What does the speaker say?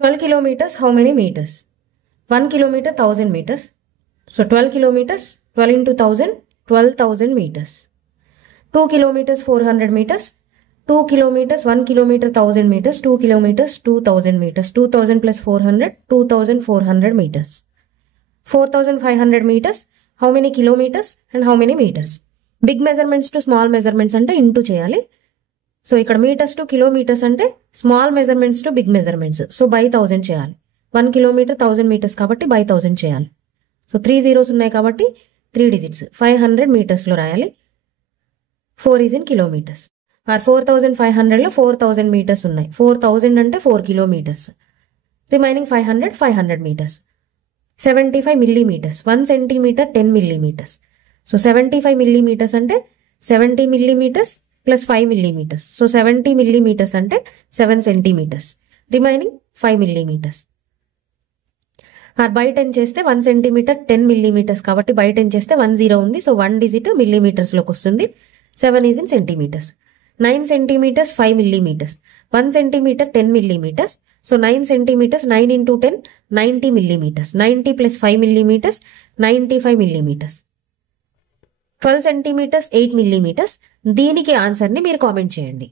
12 kilometers, how many meters? 1 kilometer, 1000 meters. So 12 kilometers, 12 into 1000, 12,000 meters. 2 kilometers, 400 meters. 2 kilometers, 1 kilometer, 1000 meters. 2 kilometers, 2000 meters. 2000 plus 400, 2400 meters. 4500 meters, how many kilometers and how many meters? Big measurements to small measurements ante into cheyali. So ikkada meters to kilometers ante small measurements to big measurements. So by 1000 cheyali. 1 kilometer 1000 meters kabatti by 1000 cheyali. So 3 zeros unnai kabatti 3 digits. 500 meters lo rayali. 4 is in kilometers. Or 4500 lo 4000 meters unnai. 4000 ante 4 kilometers. Remaining 500 meters. 75 millimeters. 1 centimeter 10 millimeters. So 75 millimeters ante 70 millimeters plus 5 millimeters. So 70 millimeters ante 7 centimeters. Remaining 5 millimeters. Or by 10 cheste 1 centimeter 10 millimeters kabatti by 10 cheste 1 0 undi. So 1 digit millimeters loki vastundi. 7 is in centimeters. 9 centimeters 5 millimeters. 1 centimeter 10 millimeters. So 9 centimeters 9 into 10 90 millimeters. 90 plus 5 millimeters 95 millimeters. 12 centimeters 8 millimeters. దీనికి answer ని మీరు comment చేయండి.